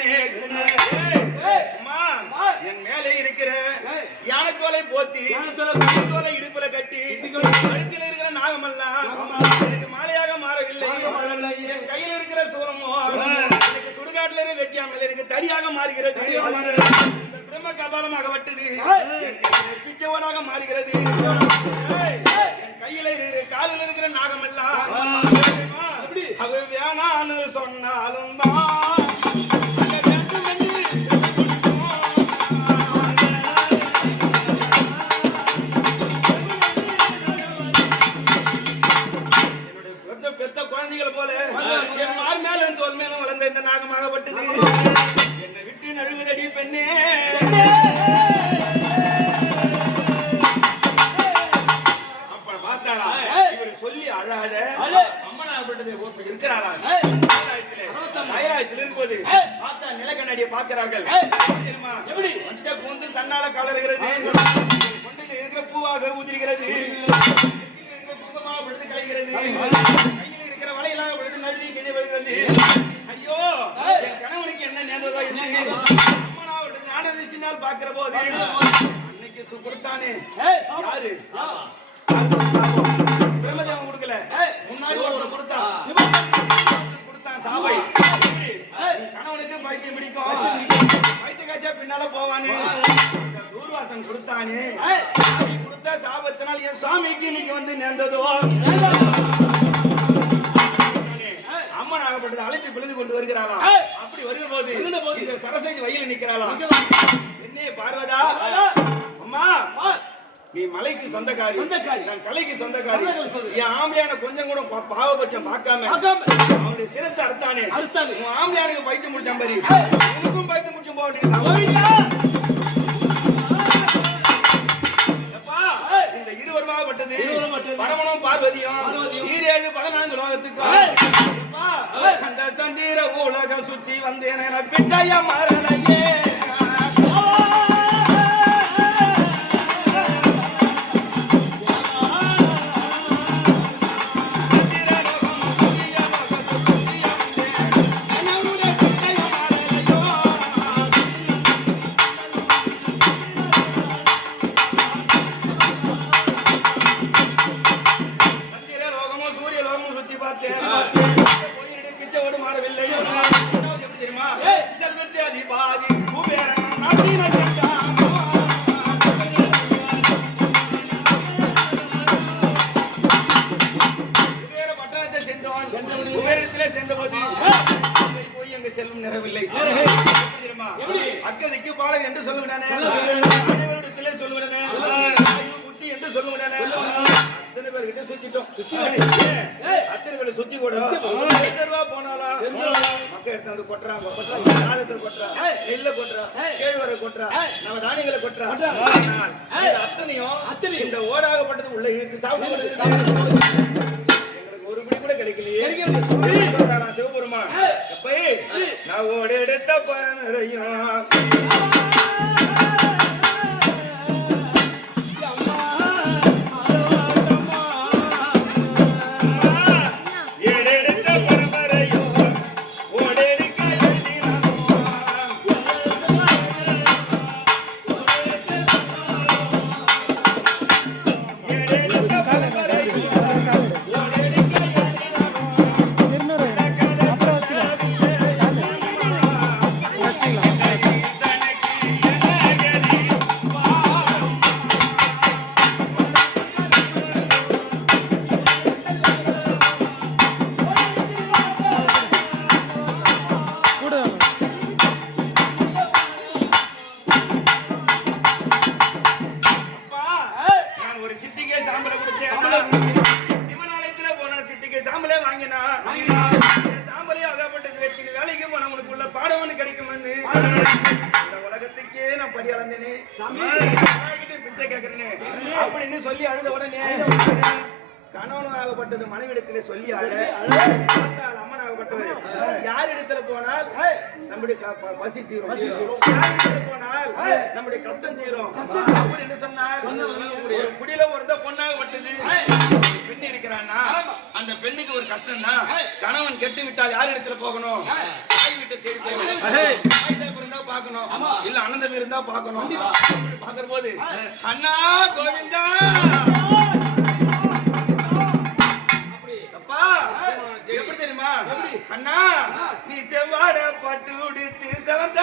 செய்வானே. என் மேலே இருக்கிற யானைத்தோலை போத்தி தோலை இடுப்புல கட்டி கழுத்தில் இருக்கிற நாகமெல்லாம் எனக்கு மாலையாக மாறவில்லை. என் கையில் இருக்கிற சூரமோ எனக்கு சுடுகாட்டில இருந்து வெட்டியாமல் எனக்கு தடியாக மாறுகிறது. பிரம்ம கபாலமாக வட்டது பிச்சைவனாக மாறுகிறது. என் கையில இருக்கிற காலில் இருக்கிற நாகமெல்லாம் அவ வேணான்னு சொன்னாலும் தான் போல என் மார் மேலும் தோல் மேலும் வளர்ந்த இந்த நாகமாகப்பட்டது என்னை விட்டு நழுவுதடி பெண்ணே. அப்ப பார்த்தாரா இவர் சொல்லி அழாத அம்மனாகப்பட்டது இருக்கிறாரா கைலாயத்தில் இருக்கும்போது பார்த்தா நிலக்கண்ணாடியை பார்க்கிறார்கள். தெரியுமா எப்படி பச்சை கூந்து தன்னால கலருகிறது, கொண்டையில் இருக்கிற பூவாக ஊதிருக்கிறது, பூகமாக கலைகிறது, வலையிலாக விழுந்து நழுவி கீழே விழுகிறது. ஐயோ என் கணவனுக்கு என்ன நேர்ந்ததோ ஞானதிச்சினால் பார்க்கிற போது அன்னைக்கு கொடுத்தானே யாரு பிரம்மதேவன் கொடுக்கல, முன்னாடி கொடுத்தான் சாவை. கணவனுக்கு பைத்தியம் பிடிக்கும், பைத்திய காய்ச்சா பின்னால போவானு தூர்வாசன் கொடுத்தானே கொடுத்த சாபத்தினால் என் சாமிக்கு இன்னைக்கு வந்து நேர்ந்ததோ. அம்மனாகப்பட்டது அழைத்து பிழுது கொண்டு வருகிறாளா. அப்படி வருகிற போது இந்த சரஸ்வதி வயலில் நிற்கிறாளா. என்னே பார்வதா, அம்மா நீ மலைக்கு சொந்தக்காரி, நான் கலைக்கு சொந்தக்காரி. என் ஆம்பளையான கொஞ்சம் கூட பாவபட்சம் பார்க்காம அவனுடைய சிரத்தை அறுத்தானே, உன் ஆம்பளையானுக்கு பைத்தியம் முடிச்சான் பாரு, உனக்கும் பைத்தியம் முடிச்சும் போக இந்த இருவருமாகப்பட்டது பரமனும் பார்வதியும் 17 லோகத்துக்கும் அந்த சந்திர உலக சுத்தி வந்தேன் பிட்டைய மரணையே. அக்கறைக்கு பாலன் என்று சொல்லுவிடானே, சொல்லுவிடானே புத்தி என்று சொல்லுவிடானே. அத்தனை பேர்கிட்ட சுத்திட்டோம், அத்தனை பேர் சுத்தி கூட போனாலா மக்கள் எடுத்து கொட்டுறாங்க, நாளத்தை கொட்டுறா, நெல்ல கொட்டுறா, கேழ்வரை கொட்டுறா, நம்ம தானியங்களை கொட்டுறா. அத்தனையும் இந்த ஓடாகப்பட்டது உள்ள இழுத்து சாப்பிட்டு ஒரு பிடி கூட கிடைக்கலையே. சிவபெருமான் நான் ஓடி எடுத்த பனையும் அப்படின்னு சொல்லி அழுத உடனே கணவனாகப்பட்டது மனைவிடத்திலே சொல்லி அம்மனாகப்பட்டவர் யார் இடத்துல போனால் நம்முடைய பசி தீரும், போனால் நம்முடைய கஷ்டம் தீரும் அப்படின்னு சொன்னால் குடியில ஒரு பொண்ணாகப்பட்டது பெண் இருக்கிறான்னா அந்த பெண்ணுக்கு ஒரு கஷ்டம் தான். கணவன் கெட்டு விட்டால் யார் இடத்துல போகணும்? கிட்ட தேடி தாய் தகப்பன் இருந்தா பார்க்கணும், இல்ல அண்ணன் தம்பி இருந்தா பார்க்கணும். பார்க்கிற போது அண்ணா கோவிந்தா அப்பா எப்படி தெரியுமா? அண்ணா நீ செவ்வாட பட்டு உடுத்து செவந்த